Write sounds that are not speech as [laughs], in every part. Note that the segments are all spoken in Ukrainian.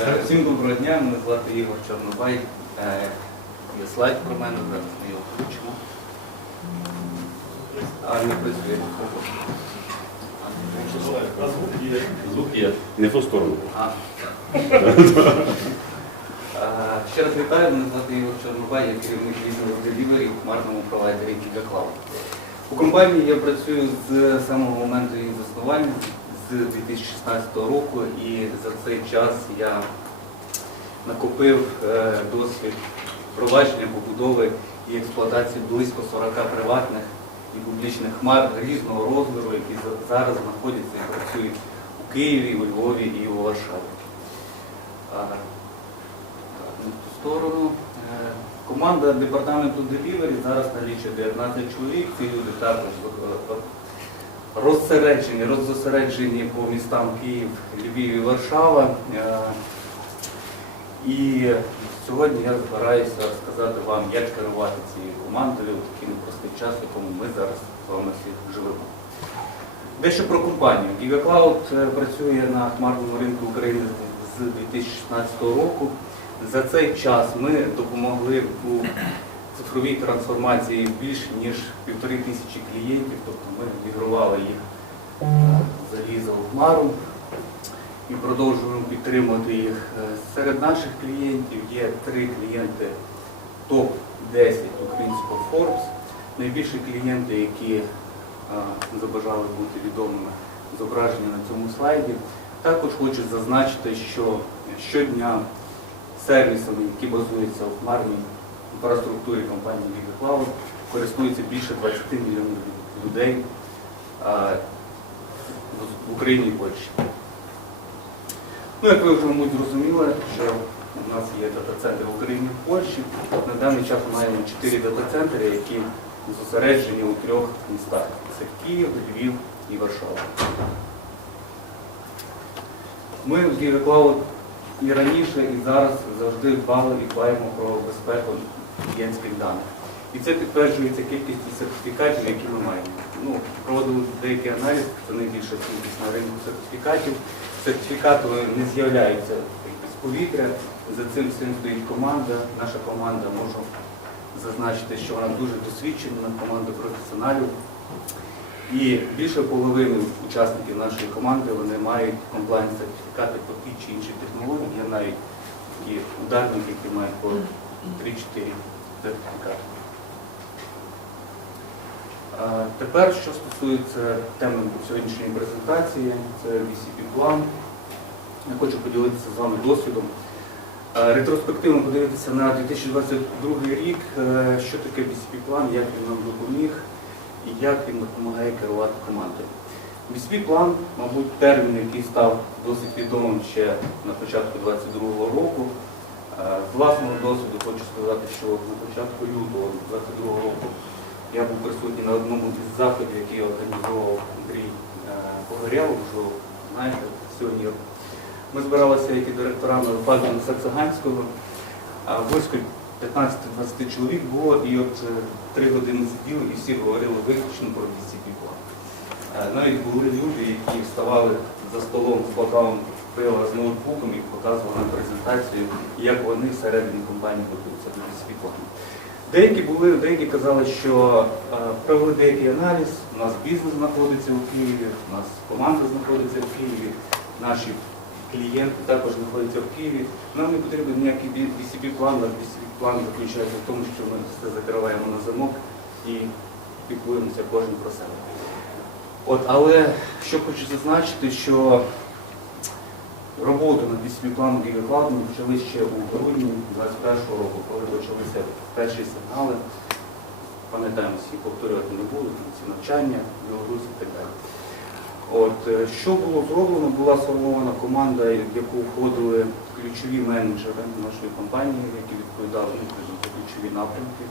Е, Всім доброго дня, мене звати Ігор Чорнобай. Е, Є слайд про мене, зараз ми його включимо. А, не працює. Звук є. Не в ту сторону. А. Е, Ще раз вітаю, мене звати Ігор Чорнобай, я керівник бізнес делівері у хмарному провайдері GigaCloud. У компанії я працюю з самого моменту її заснування, з 2016 року, і за цей час я накопив е, досвід впровадження, побудови і експлуатації близько 40 приватних і публічних хмар різного розміру, які зараз знаходяться і працюють у Києві, у Львові і у Варшаві. Сторону. Е, Команда департаменту Delivery зараз налічує 19 чоловік. Ці люди також е, розсереджені, роззосереджені по містам Київ, Львів і Варшава. Е, І сьогодні я збираюся розказати вам, як керувати цією командою в такий непростий час, в якому ми зараз з вами всі живемо. Дещо про компанію. GigaCloud е, працює на хмарному ринку України з 2016 року. За цей час ми допомогли у цифровій трансформації більше ніж півтори тисячі клієнтів, тобто ми мігрували їх е, залізо в хмару і продовжуємо підтримувати їх. Е, Серед наших клієнтів є три клієнти топ-10 українського Forbes, найбільші клієнти, які е, забажали бути відомими, зображені на цьому слайді. Також хочу зазначити, що щодня сервісами, які базуються у хмарній інфраструктурі компанії Liga користується більше 20 мільйонів людей в Україні і Польщі. Ну, як ви вже, мабуть, зрозуміли, що у нас є дата-центри в Україні і в Польщі. На даний час ми маємо 4 дата-центри, які зосереджені у трьох містах. Це Київ, Львів і Варшава. Ми в GigaCloud і раніше, і зараз завжди дбали і дбаємо про безпеку клієнтських даних. І це підтверджується кількістю сертифікатів, які ми маємо. Ну, проводили деякий аналіз, це найбільша кількість на ринку сертифікатів. Сертифікати не з'являються з повітря. За цим всім стоїть команда. Наша команда можу зазначити, що вона дуже досвідчена, команда професіоналів. І більше половини учасників нашої команди вони мають комплайн сертифікати по тій чи іншій технології. Навіть такі ударники, які мають по 3-4 сертифікати. Тепер, що стосується теми сьогоднішньої презентації, це VCP-план. Я хочу поділитися з вами досвідом. Ретроспективно подивитися на 2022 рік, е, що таке VCP-план, як він нам допоміг і як він допомагає керувати командою. VCP-план, мабуть, термін, який став досить відомим ще на початку 2022 року. Е, З власного досвіду хочу сказати, що на початку лютого 2022 року я був присутній на одному із заходів, який організовував Андрій е, Погорєлов, вже знаєте, сьогодні. Ми збиралися як і директорами Фазану Саксаганського, близько 15-20 чоловік було, і от е, три години сиділи і всі говорили виключно про план. Е, Навіть були люди, які вставали за столом з бокалом пива з ноутбуком і показували нам презентацію, як вони всередині компанії готуються до плану. Деякі були, деякі казали, що е, провели деякий аналіз, у нас бізнес знаходиться у Києві, у нас команда знаходиться в Києві, наші клієнти також знаходяться в Києві. Нам не потрібен ніякий DCP-план, наш DCP-план заключається в тому, що ми все закриваємо на замок і піклуємося кожен про себе. От, але що хочу зазначити, що роботу над DCP-планом GigaCloud ми почали ще у грудні 2021 року, коли почалися перші сигнали. Пам'ятаємо, всі повторювати не буду, ці навчання, Білорусь і так далі. От, е, що було зроблено, була сформована команда, в яку входили ключові менеджери нашої компанії, які відповідали за ключові напрямки.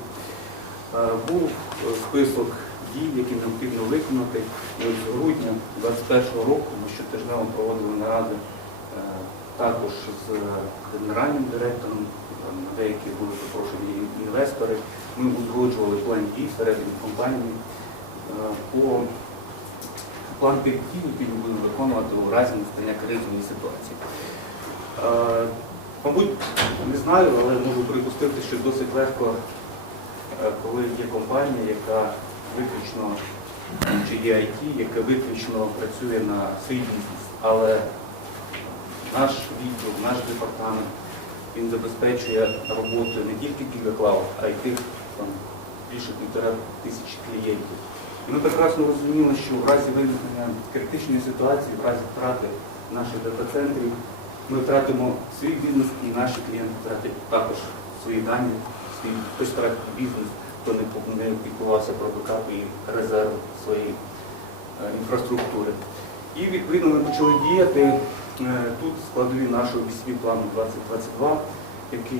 Е, Був е, список дій, які необхідно виконати. І от з грудня 2021 року ми щотижнево проводили наради також з генеральним директором, на деякі були запрошені інвестори. Ми узгоджували план дій всередині компанії е, по план дій, які ми будемо виконувати у разі настання кризової ситуації. Е, Мабуть, не знаю, але можу припустити, що досить легко, е, коли є компанія, яка виключно чи є IT, яка виключно працює на свій бізнес. Але наш відділ, наш департамент, він забезпечує роботу не тільки Кігаклау, а й тих там, більше півтора тисячі клієнтів. І ми прекрасно розуміли, що в разі виникнення критичної ситуації, в разі втрати наших дата-центрів, ми втратимо свій бізнес і наші клієнти втратять також свої дані, свій хтось втратить бізнес, хто не, піклувався про бекап і резерв своєї е, інфраструктури. І відповідно ми почали діяти тут складові нашого BCP плану 2022, який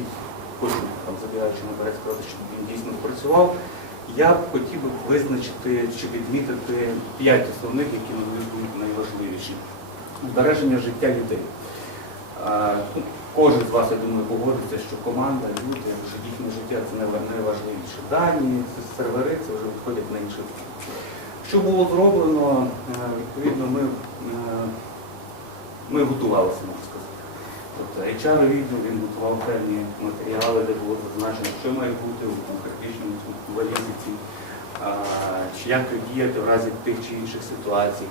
хочу там забігаючи наперед сказати, що він дійсно працював. Я б хотів би визначити чи відмітити п'ять основних, які на мою думку найважливіші. Збереження життя людей. Ну, Кожен з вас, я думаю, погодиться, що команда, люди, що їхнє життя це най- найважливіше. Дані, це сервери, це вже відходять на інший. Що було зроблено, е, відповідно, ми, е, ми готувалися, можна сказати. Тобто HR відділ він готував певні матеріали, де було зазначено, що має бути у критичному валізиці, як діяти в разі тих чи інших ситуацій.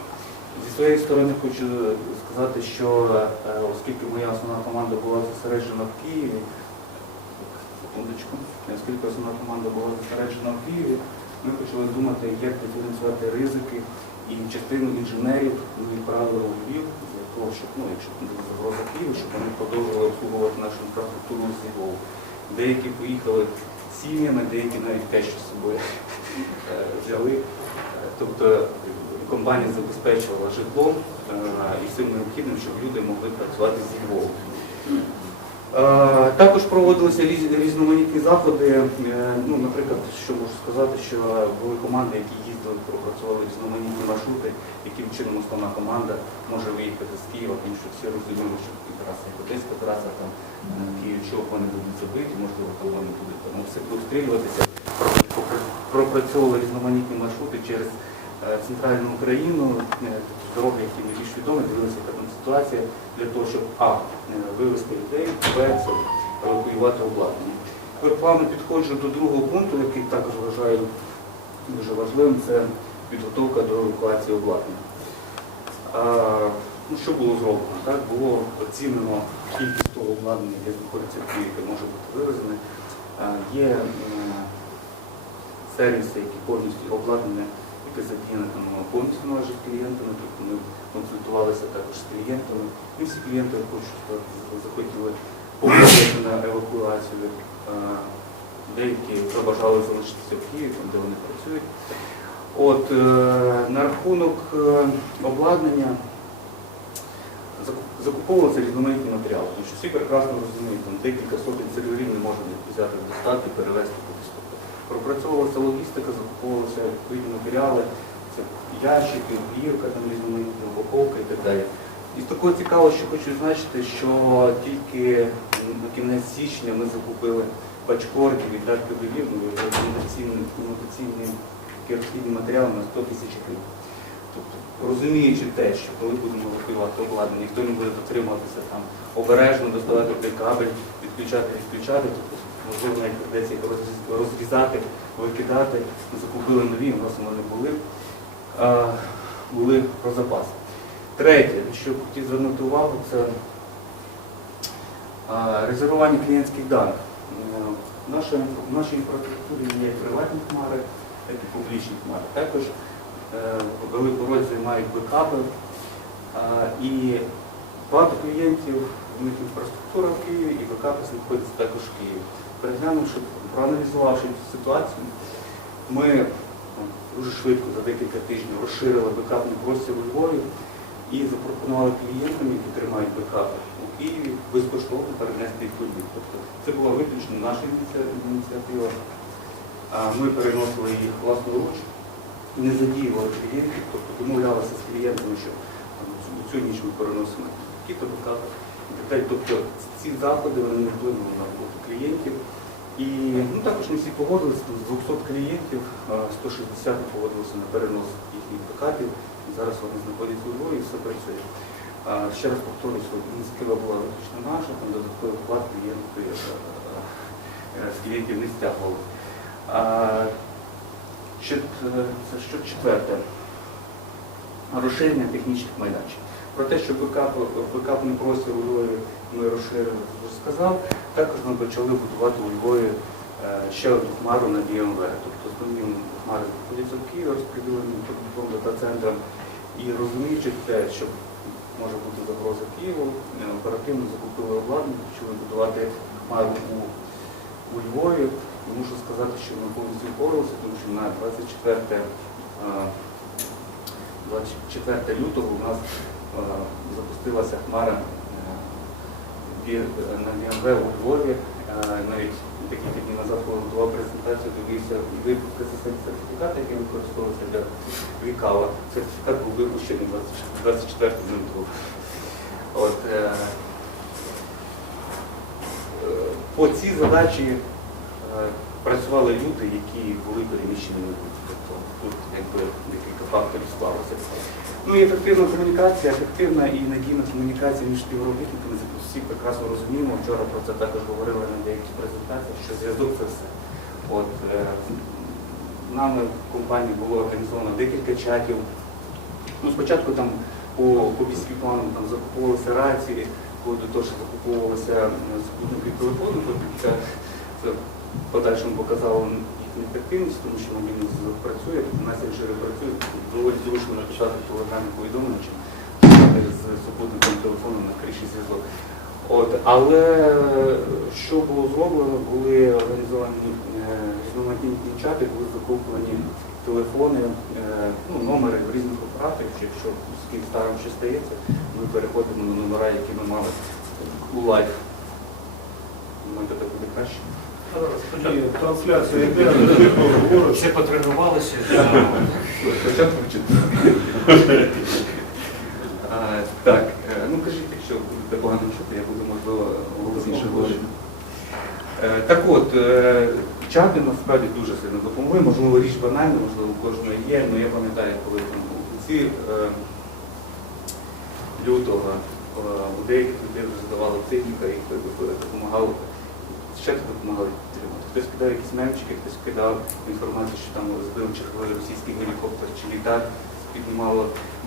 Зі своєї сторони хочу сказати, що е, оскільки моя основна команда була зосереджена в Києві, секундочку, оскільки основна команда була зосереджена в Києві, ми почали думати, як диференціювати ризики, і частину інженерів ми відправили у Львів того, щоб, ну, якщо буде загроза Києва, щоб вони продовжували обслуговувати нашу інфраструктуру з Львову. Деякі поїхали сім'ями, деякі навіть те, що з собою е, взяли. Тобто компанія забезпечувала житлом е, і всім необхідним, щоб люди могли працювати зі Львову. Е, Також проводилися різноманітні заходи. Е, Ну, наприклад, що можу сказати, що були команди, які їздили, пропрацювали різноманітні маршрути, яким чином основна команда може виїхати з Києва, тому що всі розуміли, що траса Одеська траса, там е, Київ, чого вони будуть забиті, можливо, то вони будуть там обстрілюватися. Пропра- Пропрацьовували різноманітні маршрути через центральну Україну, е, дороги, які найбільш відомі, дивилися, там ситуація, для того, щоб А, е, вивезти людей, Б, це евакуювати обладнання. От плавно підходжу до другого пункту, який також вважаю дуже важливим, це підготовка до евакуації обладнання. Ну, що було зроблено? Так? Було оцінено кількість того обладнання, яке знаходиться в Києві, яке може бути вивезене. Є е, сервіси, які повністю обладнання, яке задіяне там повністю належить клієнтам. Тобто ми консультувалися також з клієнтами. І всі клієнти хочу сказати, захотіли поїхати на евакуацію. Деякі забажали залишитися в Києві, там, де вони працюють. От е, на рахунок е, обладнання закуповувалися різноманітні матеріали, тому що всі прекрасно розуміють, там декілька сотень серверів не можна взяти достати, перевезти кудись. Пропрацьовувалася логістика, закуповувалися відповідні матеріали, це ящики, гірка, там різноманітна упаковка і так далі. І з такого цікаво, що хочу відзначити, що тільки на кінець січня ми закупили пачкордів і датковелів, ну, рекомендаційні рекомендаційні такі матеріали на 100 тисяч гривень. Тобто, розуміючи те, що коли будемо евакуювати обладнання, ніхто не буде дотримуватися там обережно доставати кабель, відключати, відключати, тобто, можливо, навіть придеться їх розрізати, викидати, закупили нові, у нас вони були, були про запас. Третє, що хотів звернути увагу, це резервування клієнтських даних. Е, В нашій, інфраструктурі є приватні хмари, так і публічні хмари. Також е, велику роль займають бекапи. І багато клієнтів, у них інфраструктура в Києві і бекапи знаходяться також в Києві. Переглянувши, проаналізувавши цю ситуацію, ми ну, дуже швидко за декілька тижнів розширили бекапний простір у Львові і запропонували клієнтам, які тримають бекапи у Києві, безкоштовно перенести їх туди. Тобто це була виключно наша ініціатива. Ми переносили їх власноруч, не задіювали клієнтів, тобто домовлялися з клієнтами, що цю- цю ніч ми переносимо такі-то бекапи. І. Тобто ці заходи вони не вплинули на роботу клієнтів. І ну, також не всі погодилися, з 200 клієнтів, а, 160 погодилися на перенос їхніх бекапів. Зараз вони знаходяться у Львові і все працює. Ще раз повторюю, що ініціатива була виключно наша, там додатковий вклад клієнти е, е, з клієнтів не стягували. Е, що четверте. Розширення технічних майданчиків. Про те, що бекап, бекап не простір у Львові ми розширили, сказав. Також ми почали будувати у Львові е, ще одну хмару на ДМВ. Тобто основні хмари знаходяться в Києві, розподілені по двом дата-центрам. І розуміючи те, що може бути загроза Києву, е, оперативно закупили обладнання, почали будувати хмару у, у Львові. І Мушу сказати, що ми повністю впоралися, тому що на 24 е, 24 лютого у нас е, запустилася хмара е, на ДМВ у Львові. Е, Навіть декілька днів назад, готував презентацію, дивився і випуск сертифікат, який використовувався для Вікала. Сертифікат був випущений 24 лютого. От, е, е, по цій задачі е, працювали люди, які були переміщені. Тобто тут якби декілька факторів склалося. Ну і ефективна комунікація, ефективна і надійна комунікація між співробітниками. Це Всі прекрасно розуміємо. Вчора про це також говорили на деяких презентаціях, що зв'язок це все. От, е, нами в компанії було організовано декілька чатів. Ну, спочатку там по, міській плану там закуповувалися рації, до того, що закуповувалися супутники телефону, це в подальшому показало їхню ефективність, тому що мобільний зв'язок працює, тобто месенджери працюють, доволі зручно написати телеграмі повідомлення, чи писати з супутником телефону на криші зв'язок. От, але що було зроблено, були організовані е, різноманітні чати, були закуплені телефони, е, ну, номери в різних чи якщо з ким старим що стається, ми переходимо на номера, які ми мали у лайф. Думаєте, так буде краще? Трансляція йде, говорить. Все потренувалися. Так, е, ну кажіть, якщо будете погано чути, я буду, можливо, голосніше говорити. Е, Так от, е, чати насправді дуже сильно допомогли. Можливо, річ банальна, можливо, у кожного є, але я пам'ятаю, коли там е, лютого у деяких людей вже задавали техніка, і допомагав, ще допомагали підтримати. Хтось кидав якісь мемчики, хтось кидав інформацію, що там збив черговий російський гелікоптер чи літак, піднімало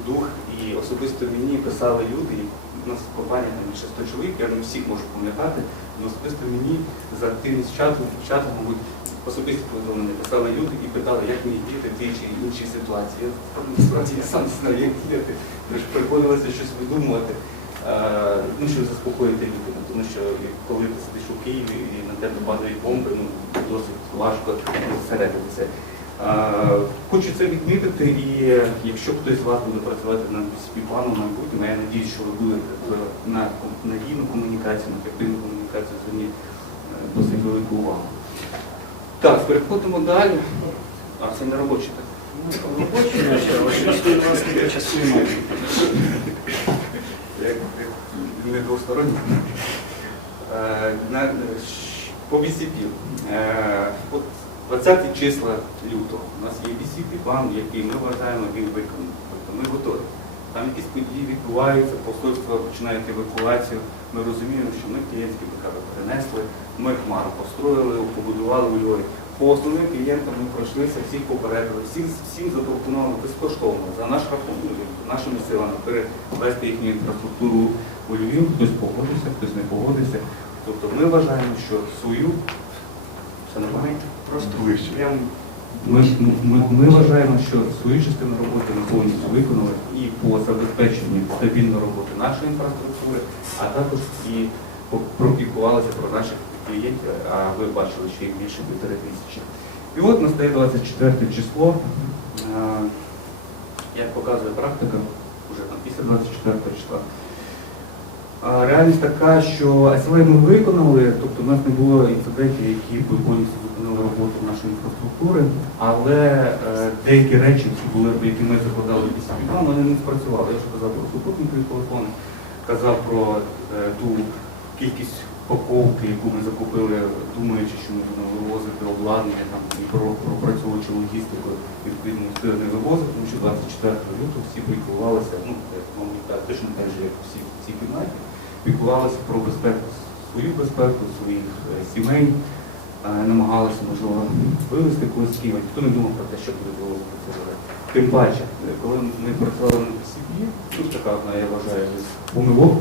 дух. І особисто мені писали люди, і у нас компанія там більше 100 чоловік, я не всіх можу пам'ятати, але особисто мені за активність чату, чату, мабуть, особисті повідомлення писали люди і питали, як мені діяти в тій чи іншій ситуації. Я насправді я сам не знаю, як діяти. Тож приходилося щось видумувати, е, ну, щоб заспокоїти людину. Тому що коли ти сидиш у Києві і на тебе падають бомби, ну досить важко зосередитися. Хочу це відмітити, і якщо хтось з вас буде працювати над співпланом майбутнього, я надіюсь, що ви будете на надійну комунікацію, на ефективну комунікацію зверніть е, досить велику увагу. Так, переходимо далі. А, це не робоче так. Робочі наші, кілька часу як не двосторонні. Е, По BCP. Е, От 20 числа лютого у нас є BCP план, який ми вважаємо він виконаний. Тобто ми готові. Там якісь події відбуваються, посольство починають евакуацію. Ми розуміємо, що ми клієнтські БКВ перенесли, ми хмару построїли, побудували у Львові. По основним клієнтам ми пройшлися, всіх попередили, всім, всім запропонували безкоштовно за наш рахунок, нашими силами перевести їхню інфраструктуру у Львів. Хтось погодився, хтось не погодився. Тобто ми вважаємо, що свою все нормально. Просто прям Ми, ми, ми вважаємо, що свою частину роботи ми повністю виконали і по забезпеченню стабільної роботи нашої інфраструктури, а також і пропікувалися про наших клієнтів, а ви бачили, що їх більше півтори тисячі. І от настає 24 число. Е, Як показує практика, вже там після 24 числа. Реальність така, що SLA ми виконали, тобто в нас не було інцидентів, які б повністю зупинили роботу нашої інфраструктури, але е, деякі речі, які були, які ми закладали в BCP план, вони не спрацювали. Я вже казав про супутникові телефони, казав про е, ту кількість упаковки, яку ми закупили, думаючи, що ми будемо вивозити обладнання там, і пропрацьовуючи логістику, відповідно ми не вивозити, тому що 24 лютого всі піклувалися, ну, точно так же, як всі в цій кімнаті, піклувалися про безпеку, свою безпеку, своїх е, сімей, е, намагалися, можливо, вивезти когось з Києва. Ніхто не думав про те, що буде вивозити це. Тим паче, е, коли ми працювали на PCB, тут така одна, я вважаю, помилок.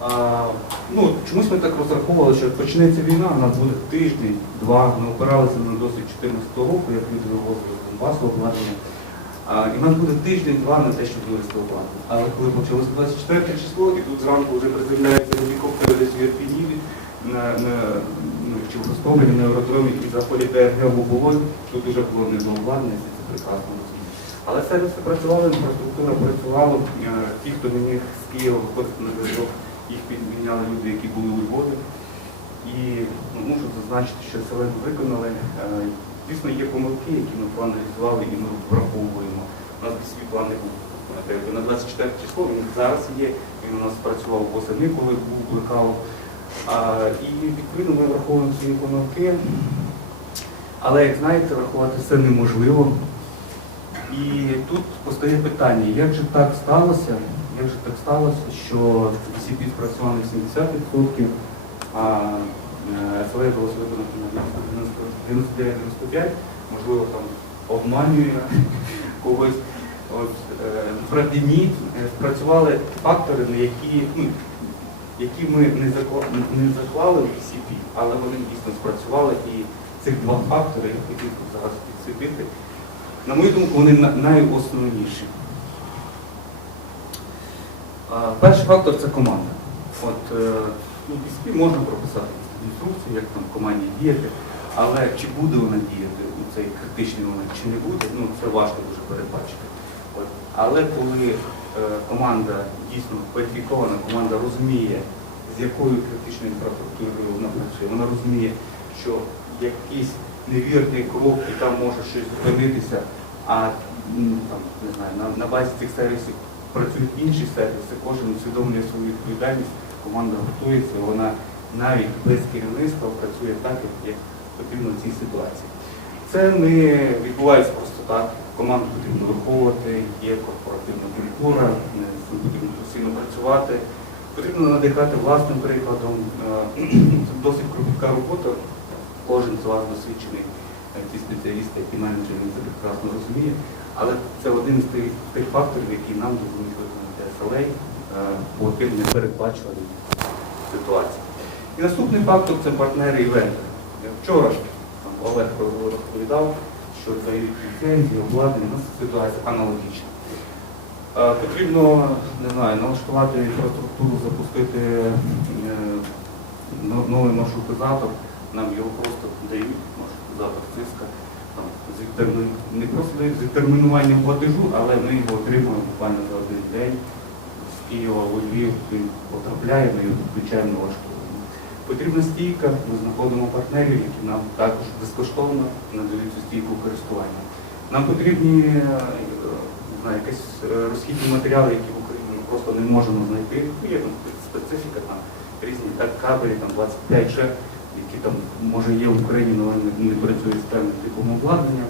А, ну, чомусь ми так розраховували, що почнеться війна, у нас буде тиждень, два. Ми опиралися на досвід 2014 року, як люди вивозили з Донбасу обладнання. А, і в нас буде тиждень-два на те, щоб вивезти обладнання. Але коли почалося 24 число, і тут зранку вже приземляються гелікоптери десь в Ірпіні, на, на, ну, чи в Ростові, на аеродромі, і заходять ДРГ в оболонь, тут вже було не обладнання, це прекрасно. Але сервіси працювали, інфраструктура працювала. Ті, хто не міг з Києва виходити на зв'язок, їх підміняли люди, які були у Львові. І мушу зазначити, що селен виконали. Е, Звісно, є помилки, які ми проаналізували і ми враховуємо. У нас свій план був е, на 24 число, він зараз є, він у нас працював восени, коли був блекаут. І відповідно ми враховуємо свої помилки. Але, як знаєте, врахувати все неможливо. І тут постає питання, як же так сталося, як же так сталося, що CP спрацював на 70%, а е, СЛ вдалося виконати на 99-95%, можливо, там обманює [laughs] когось. От, е, ні, е, спрацювали фактори, на які, ну, які ми не закла- не заклали в CP, але вони дійсно спрацювали. І цих два фактори, я хотів тут зараз підсвітити, на мою думку, вони на- найосновніші. Перший фактор це команда. От, е, ну, PSP можна прописати інструкцію, як там команді діяти, але чи буде вона діяти у цей критичний момент, чи не буде, ну це важко дуже передбачити. От. Але коли е, команда дійсно кваліфікована, команда розуміє, з якою критичною інфраструктурою вона працює, вона розуміє, що якийсь невірний крок і там може щось зупинитися, а там, не знаю, на, на базі цих сервісів працюють інші сервіси, кожен усвідомлює свою відповідальність, команда готується, вона навіть без керівництва працює так, як- потрібно в цій ситуації. Це не відбувається просто так. Команду потрібно виховувати, є корпоративна культура, е, з ним потрібно постійно працювати. Потрібно надихати власним прикладом. Е, Це досить кропітка робота. Кожен з вас досвідчений ті спеціалісти, які менеджери, це прекрасно розуміє. Але це один з тих, тих факторів, які нам допоміг виконати SLA е, по тим непередбачуваним ситуаціям. І наступний фактор це партнери і вендори. Вчора ж Олег розповідав, що дають ліцензії, обладнання, у нас ситуація аналогічна. Е, Потрібно, не знаю, налаштувати інфраструктуру, запустити е, новий маршрутизатор, нам його просто дають, маршрутизатор циска, не просто з відтермінуванням платежу, але ми його отримуємо буквально за один день. З Києва у Львів він потрапляє, ми його включаємо налаштовуємо. Потрібна стійка, ми знаходимо партнерів, які нам також безкоштовно надають цю стійку користування. Нам потрібні е, не знаю, якісь е, розхідні матеріали, які в Україні ми просто не можемо знайти. Ну, Є там специфіка, там різні так, кабелі, там 25 ще, які там може є в Україні, але не, не працюють з певним типом обладнання.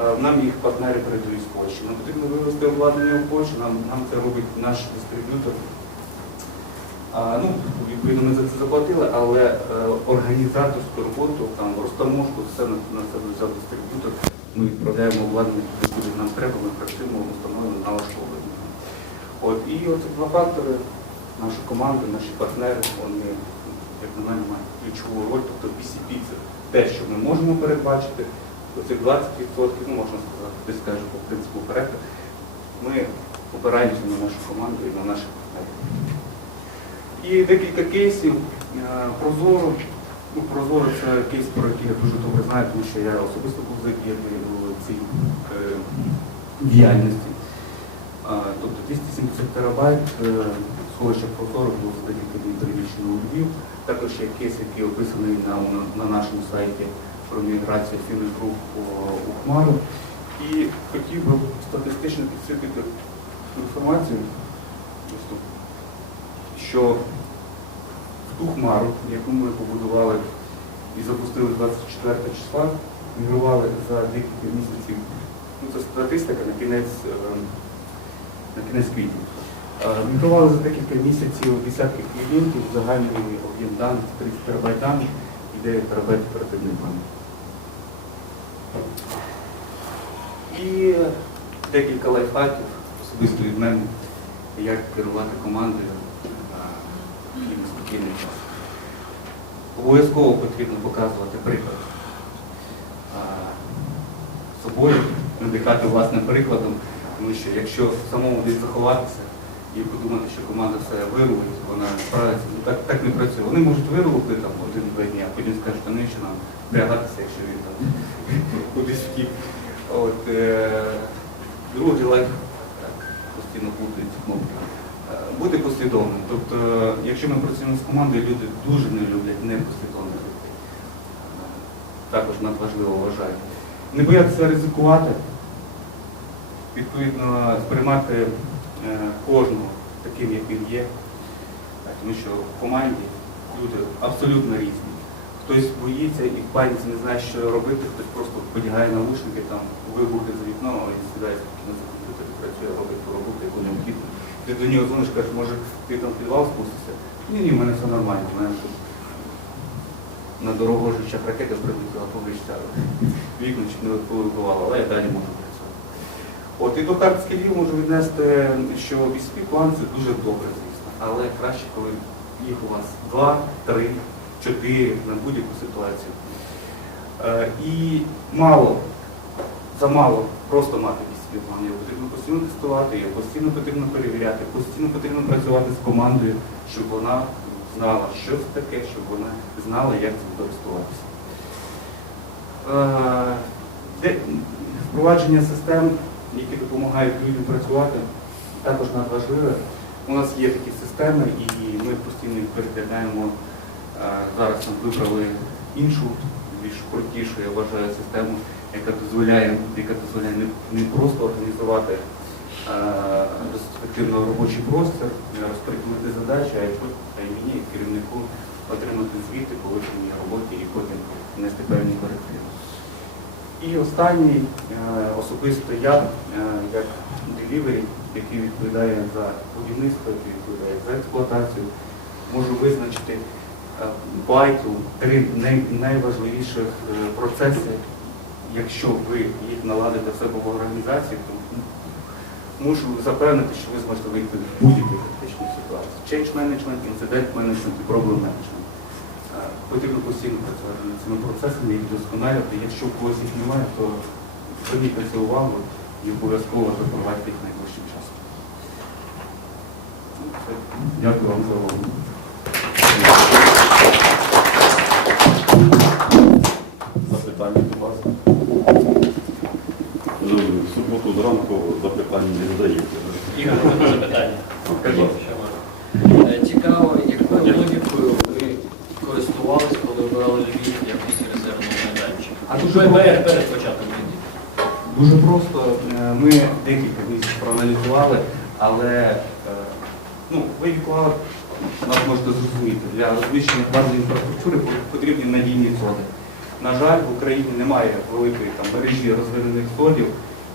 Е, Нам їх партнери передають з Польщі. Нам потрібно вивезти обладнання в Польщу, нам, нам це робить наш дистриб'ютор. А, ну, відповідно, ми за це заплатили, але е, організаторську роботу, там, розтаможку, все на, на це взяв дистриб'ютор. Ми відправляємо обладнання куди нам треба, ми працюємо, встановлюємо, налаштовуємо. От, і оці два фактори, наша команда, наші партнери, вони, як на мене, мають ключову роль. Тобто PCP це те, що ми можемо передбачити, оцих 20%, ну можна сказати, хтось скаже по принципу Парето, ми опираємося на нашу команду і на наших партнерів. І декілька кейсів. Е, Прозоро. Ну, Прозоро це кейс, про який я дуже добре знаю, тому що я особисто був задіяний у цій е, діяльності. Тобто 270 терабайт е, сховища Прозоро було декілька днів переміщено у Львів. Також є кейс, який описаний на, на, на нашому сайті про міграцію фільмів груп у Хмару. І хотів би статистично підсвітити інформацію, що ту хмару, яку ми побудували і запустили 24 числа, мігрували за декілька місяців. Ну, це статистика на кінець, е, на кінець квітня. Е, за декілька місяців десятки клієнтів, загальний об'єм даних 30 терабайт даних і 9 терабайт оперативної пам'яті. І декілька лайфхаків особисто від мене, як керувати командою в спокійний час. Обов'язково потрібно показувати приклад собою, надихати власним прикладом, тому що якщо самому десь заховатися і подумати, що команда все вирулить, вона справиться, ну так, так не працює. Вони можуть вирулити там один-два дні, а потім скажуть, що навіщо нам впрягатися, якщо він там [laughs] кудись втік. От, е, другий лайф, так, постійно плутають кнопки. Е, Бути послідовним. Тобто, якщо ми працюємо з командою, люди дуже не люблять непослідовних людей. Також надважливо вважаю. Не боятися ризикувати, відповідно, сприймати кожного таким, як він є. Е, Тому що в команді люди абсолютно різні. Хтось боїться і в паніці не знає, що робити, хтось просто подягає наушники, там вибухи за вікном, а він сідає за комп'ютері, працює, робить ту роботу, яку необхідно. Ти до нього дзвониш, кажеш, може ти там підвал спустишся? Ні, ні, в мене все нормально, в мене тут на дорогожучих ракети прилетіла, побачиться, вікна чуть не повибивало, але я далі можу. От і до карт скілів можу віднести, що BCP план це дуже добре, звісно, але краще, коли їх у вас два, три, чотири на будь-яку ситуацію. Е, І мало, замало просто мати BCP план. Його потрібно постійно тестувати, його постійно потрібно перевіряти, постійно потрібно працювати з командою, щоб вона знала, що це таке, щоб вона знала, як цим користуватися. Е, Впровадження систем, які допомагають людям працювати, також надважливе. У нас є такі системи, і ми постійно їх переглядаємо. Зараз ми вибрали іншу, більш крутішу, я вважаю, систему, яка дозволяє, яка дозволяє не, просто організувати е, ефективно робочий простір, розподілити задачі, а й мені, керівнику, отримати звіти по роботі і потім внести певні корективи. І останній е, особисто я, е, як делівері, який відповідає за будівництво, який відповідає за експлуатацію, можу визначити е, байту три найважливіших процеси, якщо ви їх наладите в себе в організації, то можу запевнити, що ви зможете вийти з будь-якої критичної ситуації. Change management, incident management і problem management. Потрібно постійно працювати над цими процесами, їх вдосконалювати. Якщо в когось їх немає, то зверніть на це увагу і обов'язково запровадьте їх найближчим часом. Дякую вам за увагу. Запитання до вас. В суботу зранку запитань не задаєте. Ігор, запитання. Скажіть. Що можна? Е, Цікаво, якою логікою ви користувались, коли обирали Львів в якості резервного майданчика? А Перед- початком війни. Дуже просто. Е, Ми декілька місяців проаналізували, але е, ну, ви нас можете зрозуміти, для розміщення базової інфраструктури потрібні надійні зони. На жаль, в Україні немає великої там, мережі розвинених зонів.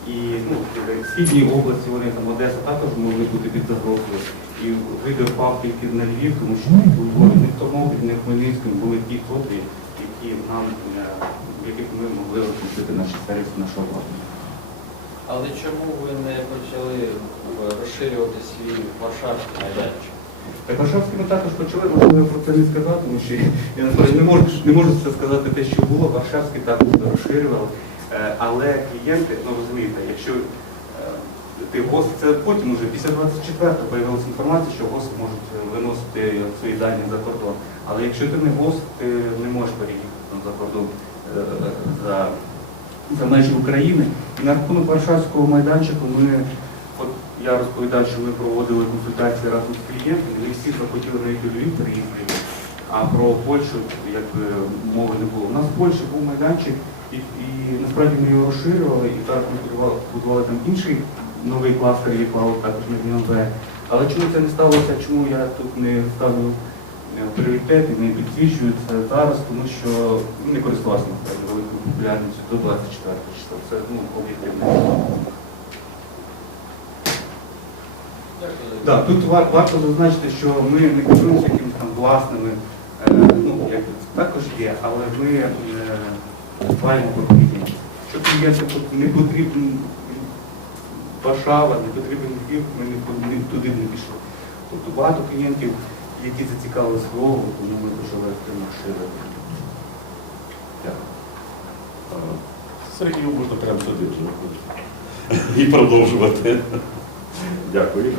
І ну, в східній області вони там Одеса також могли бути під загрозою. І вибір впав тільки на Львів, тому що не в Тернополі, не в Хмельницькому були ті котрі, які нам, яких ми могли розмістити наші сервіси, наше обладнання. Але чому ви не почали е, розширювати свій варшавський майданчик? Так Варшавський ми також почали, можливо, про це не сказати, тому що я не можу, не можу це сказати те, що було. Варшавський також розширював. Е, Але клієнти, ну розумієте, якщо е, ти ГОС, це потім уже після 24-го появилася інформація, що ГОС можуть виносити свої дані за кордон. Але якщо ти не ГОС, ти не можеш переїхати за кордон за, за межі України. І на рахунок Варшавського майданчику ми От я розповідав, що ми проводили консультації разом з клієнтами, вони всі захотіли у Львів приїхати, а про Польщу якби мови не було. У нас в Польщі був майданчик, і, і насправді ми його розширювали, і зараз ми будували, там інший новий кластер, який також на ДНВ. Але чому це не сталося, чому я тут не ставлю е, пріоритети не підтверджуються зараз, тому що ну, не користувався великою популярністю до 24 числа. Це ну, об'єктивно. Да, тут вар- варто зазначити, що ми не керуємося якимись там власними, е, ну, як також є, але ми е, дбаємо про клієнтів. Що клієнту тут не потрібен Варшава, не потрібен Львів, ми не, не туди не пішли. Тобто багато клієнтів, які зацікавили свого, тому ми почали активно ширити. Дякую. Сергію можна прямо сюди вже виходити. І продовжувати. Дякую.